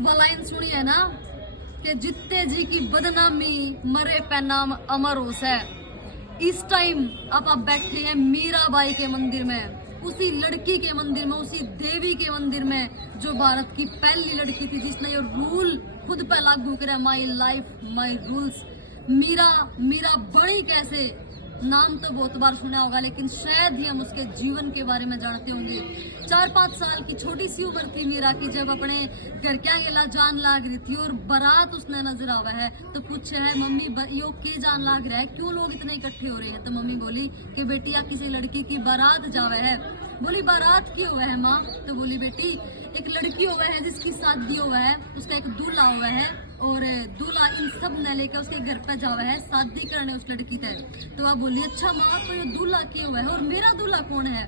वो लाइन सुनी है ना कि जित्ते जी की बदनामी मरे पे नाम अमर होस है। इस टाइम आप बैठे हैं मीराबाई के मंदिर में, उसी लड़की के मंदिर में, उसी देवी के मंदिर में जो भारत की पहली लड़की थी जिसने ये रूल खुद पे लागू करा, my life my rules. Meera Meera बड़ी कैसे, नाम तो बहुत बार सुना होगा लेकिन शायद ही हम उसके जीवन के बारे में जानते होंगे। 4-5 साल की छोटी सी उम्र थी मीरा की जब अपने घर क्या गेला जान लाग रही थी और बारात उसने नजर आवा है तो पूछे है मम्मी यो के जान लाग रहा है, क्यों लोग इतने इकट्ठे हो रहे हैं। तो मम्मी बोली कि बेटिया किसी लड़की की बारात जावे है। बोली बारात क्यों हुआ है माँ। तो बोली बेटी एक लड़की हुआ है जिसकी शादी हुआ है, उसका एक दूल्हा हुआ है और दूल्हा इन सब ने लेकर उसके घर पे जावा है शादी करने उस लड़की से। तो आप बोली अच्छा माँ तो ये दूल्हा क्यों हुआ है और मेरा दूल्हा कौन है।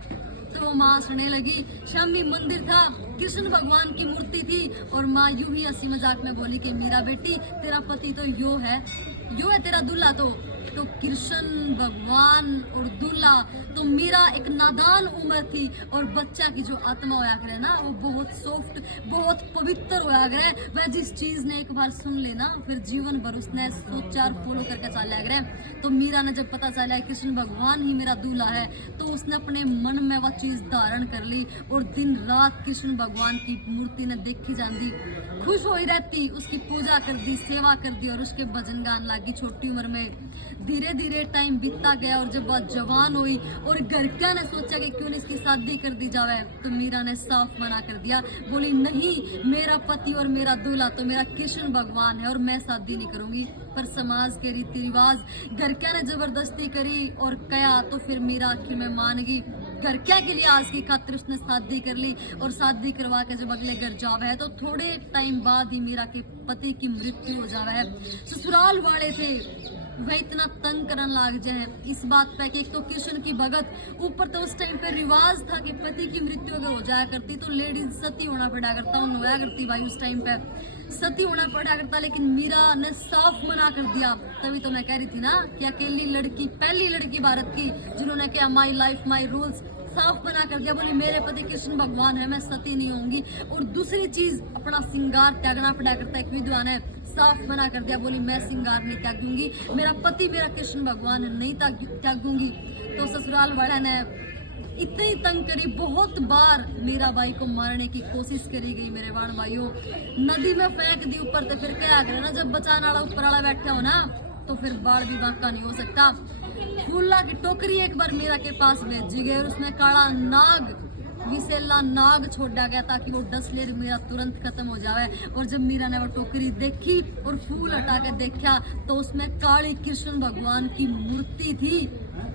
तो वो माँ सुनने लगी शामी मंदिर था, कृष्ण भगवान की मूर्ति थी और माँ यूं ही हंसी मजाक में बोली कि मेरा बेटी तेरा पति तो यो है तेरा दूल्हा। तो कृष्ण भगवान और दूल्हा। तो मीरा एक नादान उम्र थी और बच्चा की जो आत्मा होया करे ना वो बहुत सॉफ्ट बहुत पवित्र होया करे। वह जिस चीज ने एक बार सुन लेना फिर जीवन भर उसने सोचा फॉलो करके चला करे। तो मीरा ने जब पता चला कृष्ण भगवान ही मेरा दूल्हा है तो उसने अपने मन में वह चीज धारण कर ली और दिन रात कृष्ण भगवान की मूर्ति ने देखी जाती, खुश हो रहती, उसकी पूजा कर दी, सेवा कर दी और उसके भजन गान लगी छोटी उम्र में। धीरे धीरे टाइम बीतता गया और जब वह जवान हुई और घर क्या ने सोचा कि क्यों इसकी शादी कर दी जावे तो मीरा ने साफ मना कर दिया। बोली नहीं, मेरा पति और मेरा दूल्हा तो मेरा कृष्ण भगवान है और मैं शादी नहीं करूंगी। पर समाज के रीति रिवाज घर क्या ने जबरदस्ती करी और कया तो फिर मीरा आखिर में मान गई। घर क्या के लिए आज की खातिर उसने शादी कर ली और शादी करवा के जब अगले घर जावा है तो थोड़े टाइम बाद ही मीरा के पति की मृत्यु हो जावा है। ससुराल वाले थे वह इतना तंग करन लाग जाए इस बात पे कि एक तो कृष्ण की भगत, ऊपर तो उस टाइम पे रिवाज था कि पति की मृत्यु अगर हो जाया करती तो लेडीज सती होना पड़ा करता, होया करती भाई उस टाइम पे सती होना पड़ा करता। लेकिन मीरा ने साफ मना कर दिया। तभी तो मैं कह रही थी ना कि अकेली लड़की, पहली लड़की भारत की जिन्होंने कहा माई लाइफ माई रूल्स, साफ मना कर दिया। बोली मेरे पति कृष्ण भगवान है, मैं सती नहीं होंगी। और दूसरी चीज अपना सिंगार त्यागना पड़ा करता, एक विद्वान है, साफ मना कर दिया। बोली मैं सिंगार नहीं त्यागूंगी, मेरा पति मेरा कृष्ण भगवान है, नहीं त्यागूंगी। तो ससुराल वाला ने इतनी तंग करी, बहुत बार मीराबाई को मारने की कोशिश करी गई। मेरे वाण भाइयों नदी में फेंक दी ऊपर तो फिर क्या करे ना, जब बचाने वाला ऊपर वाला बैठा हो ना तो फिर बाढ़ भी बांका नहीं हो सकता। फूला की टोकरी एक बार मीरा के पास भेजी गई और उसमें काला नाग, विसेला नाग छोड़ा गया ताकि वो डस ले मीरा तुरंत खत्म हो जाए। और जब मीरा ने वो टोकरी देखी और फूल हटा के देखा तो उसमें काली कृष्ण भगवान की मूर्ति थी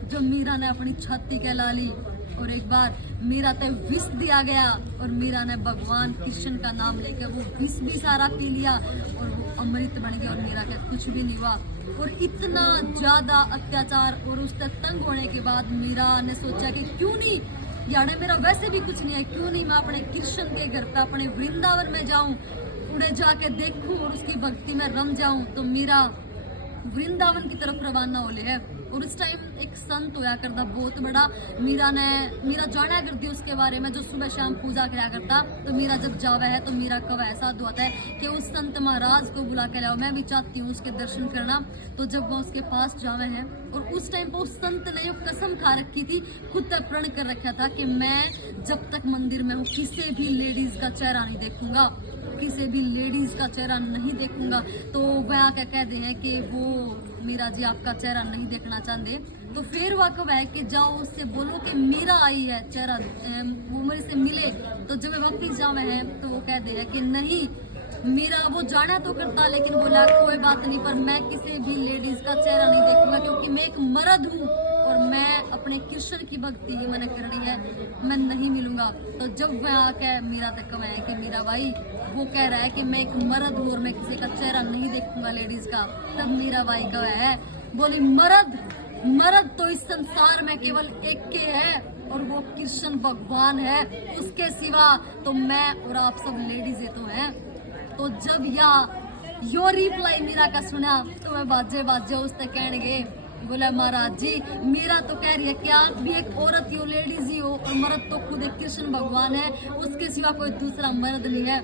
जो मीरा ने अपनी छाती के ला ली। और एक बार मीरा ते विष दिया गया और मीरा ने भगवान कृष्ण का नाम लेकर वो विष भी सारा पी लिया और वो अमृत बन गया और मीरा का कुछ भी नहीं हुआ। और इतना ज्यादा अत्याचार और उससे तंग होने के बाद मीरा ने सोचा कि क्यों नहीं यार मेरा वैसे भी कुछ नहीं है, क्यों नहीं मैं अपने कृष्ण के घर पे अपने वृंदावन में जाऊं, उन्हें जाके देखूं और उसकी भक्ति में रम जाऊं। तो मीरा वृंदावन की तरफ रवाना हो ले है। और उस टाइम एक संत होया करता बहुत बड़ा, मीरा जाना करती उसके बारे में, जो सुबह शाम पूजा कराया करता। तो मीरा जब जावा है तो मीरा का ऐसा होता है कि उस संत महाराज को बुला के लाओ, मैं भी चाहती हूँ उसके दर्शन करना। तो जब वो उसके पास जावे है और उस टाइम पर उस संत ने कसम खा रखी थी, खुद तक प्रण कर रखा था कि मैं जब तक मंदिर में हूँ किसी भी लेडीज का चेहरा नहीं देखूंगा, किसी भी लेडीज का चेहरा नहीं देखूंगा। तो वह आके कहते हैं कि वो मीरा जी आपका चेहरा नहीं देखना चाहते। तो फिर वह कब है कि जाओ उससे बोलो कि मीरा आई है, चेहरा वो मेरे से मिले। तो जब वे वापिस जावे हैं तो वो कहते हैं कि नहीं, मीरा वो जाना तो करता लेकिन बोला कोई बात नहीं, पर मैं किसी भी लेडीज का चेहरा नहीं देखूंगा क्योंकि मैं एक मर्द हूँ और मैं अपने कृष्ण की भक्ति ही मैंने करनी है, मैं नहीं मिलूंगा। तो जब वह आके मीरा तक कहा है कि मीरा भाई वो कह रहा है कि मैं एक मर्द हूँ और मैं किसी का चेहरा नहीं देखूंगा लेडीज का, तब मीरा भाई का है बोली मर्द तो इस संसार में केवल एक के है और वो कृष्ण भगवान है, उसके सिवा तो मैं और आप सब लेडीज है तो हैं। तो जब यो रिप्लाई मीरा का सुना तो मैं बाजे उससे कहने गए, बोला महाराज जी मीरा तो कह रही है कि आप भी एक औरत ही हो, लेडीज ही हो और मर्द तो खुद एक कृष्ण भगवान है, उसके सिवा कोई दूसरा मर्द नहीं है।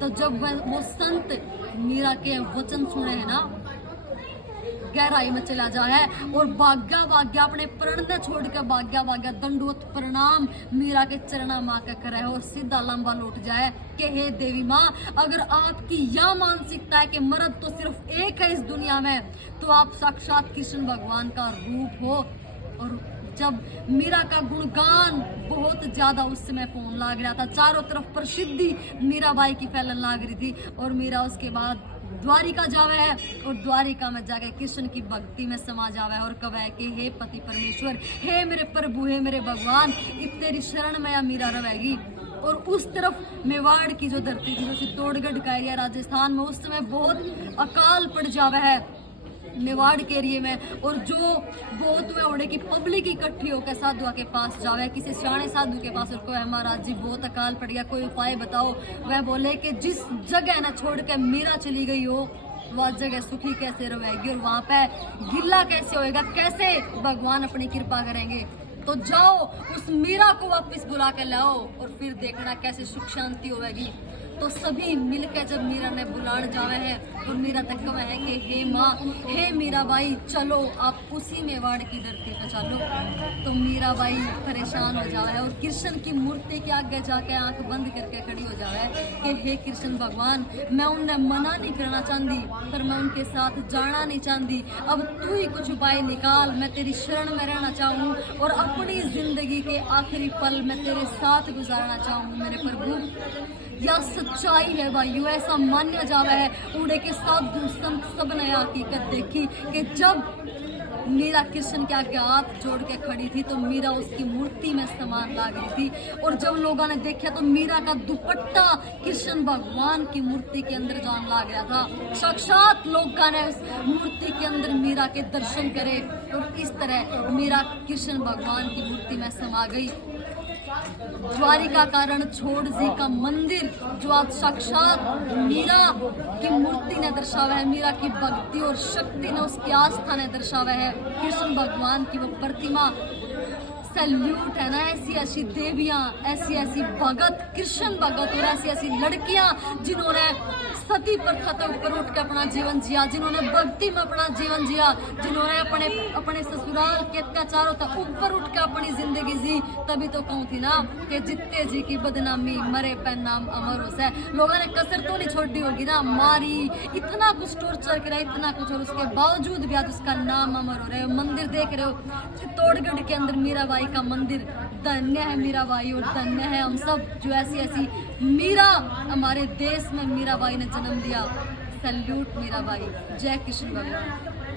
तो जब वो संत मीरा के वचन सुने है ना, गहराई में चला जा है और भाग्या भाग्या अपने प्रण ने छोड़ के भाग्या भाग्या दंडवत प्रणाम मीरा के चरणा माँ के करे और सीधा लंबा लौट जाए कि हे देवी माँ, अगर आपकी यह मानसिकता है कि मर्द तो सिर्फ एक है इस दुनिया में, तो आप साक्षात कृष्ण भगवान का रूप हो। और जब मीरा का गुणगान बहुत ज्यादा उस समय होने लग रहा था, चारों तरफ प्रसिद्धि मीराबाई की फैलन लग रही थी, और मीरा उसके बाद द्वारिका जावे है और द्वारिका में जाके कृष्ण की भक्ति में समा जावे है और कहे कि हे पति परमेश्वर, हे मेरे प्रभु, हे मेरे भगवान, इत तेरी शरण में या मीरा रहेगी। और उस तरफ मेवाड़ की जो धरती थी, जो चित्तौड़गढ़ का एरिया राजस्थान में, उस समय बहुत अकाल पड़ जावे है मेवाड़ के एरिए में, और जो बहुत में उड़े की पब्लिक इकट्ठी होकर साधुआ के पास जावे, किसी सियाने साधु के पास, और कहे महाराज जी बहुत अकाल पड़ गया, कोई उपाय बताओ। वह बोले कि जिस जगह ना छोड़ के मीरा चली गई हो, वह जगह सुखी कैसे रहेगी और वहां पे गिल्ला कैसे होएगा, कैसे भगवान अपनी कृपा करेंगे। तो जाओ उस मीरा को वापस बुला के लाओ और फिर देखना कैसे सुख शांति होगी। तो सभी मिलकर जब मीरा ने बुलाने जावे है और मीरा तक कहे है कि हे माँ, हे मीराबाई, चलो आप उसी मेवाड़ की धरती पे चलो। तो मीराबाई परेशान हो जावे है और कृष्ण की मूर्ति के आगे जाके आंख बंद करके खड़ी हो जावे है कि हे कृष्ण भगवान, मैं उन्हें मना नहीं करना चाहती, पर मैं उनके साथ जाना नहीं चाहती, अब तू ही कुछ उपाय निकाल, मैं तेरी शरण में रहना चाहूँ और अपनी जिंदगी के आखिरी पल मैं तेरे साथ गुजारना चाहूँ मेरे प्रभु। यह सच्चाई है भाइयों, ऐसा मान्या जावा है। उड़े के साधु संत सब ने हकीकत देखी कि जब मीरा कृष्ण के आगे हाथ जोड़ के खड़ी थी तो मीरा उसकी मूर्ति में समान लग रही थी, और जब लोगों ने देखा तो मीरा का दुपट्टा कृष्ण भगवान की मूर्ति के अंदर जान लग गया था। साक्षात लोगों ने उस मूर्ति के अंदर मीरा के दर्शन करे और इस तरह मीरा कृष्ण भगवान की मूर्ति में समा गई। द्वारिका का रणछोड़ जी का मंदिर जो आज साक्षात मीरा की मूर्ति ने दर्शावा है, मीरा की भक्ति और शक्ति ने, उसकी आस्था ने दर्शावा है, कृष्ण भगवान की वो प्रतिमा। सैल्यूट है ना, ऐसी ऐसी देवियां, ऐसी ऐसी भगत, कृष्ण भगत और ऐसी ऐसी लड़कियां जिन्होंने सती प्रथा के ऊपर उठ के अपना जीवन जिया, जिन्होंने भक्ति में अपना जीवन जिया, जिन्होंने अपने अपने ससुराल के अत्याचारों तक ऊपर उठ के अपनी जिंदगी जी। तभी तो कहूँ थी ना कि जित्ते जी की बदनामी, मरे पे नाम अमर हो से। लोगों ने कसर तो नहीं छोड़ी होगी ना, मारी, इतना कुछ टॉर्चर करा, इतना कुछ, और उसके बावजूद भी आज उसका नाम अमर हो रहे हो। मंदिर देख रहे हो चित्तौड़गढ़ के अंदर मीराबाई का मंदिर, धन्य है मीराबाई और धन्य है हम सब जो ऐसी ऐसी मीरा हमारे देश में मीराबाई ने जन्म लिया। सैल्यूट मीराबाई, जय कृष्ण भगवान।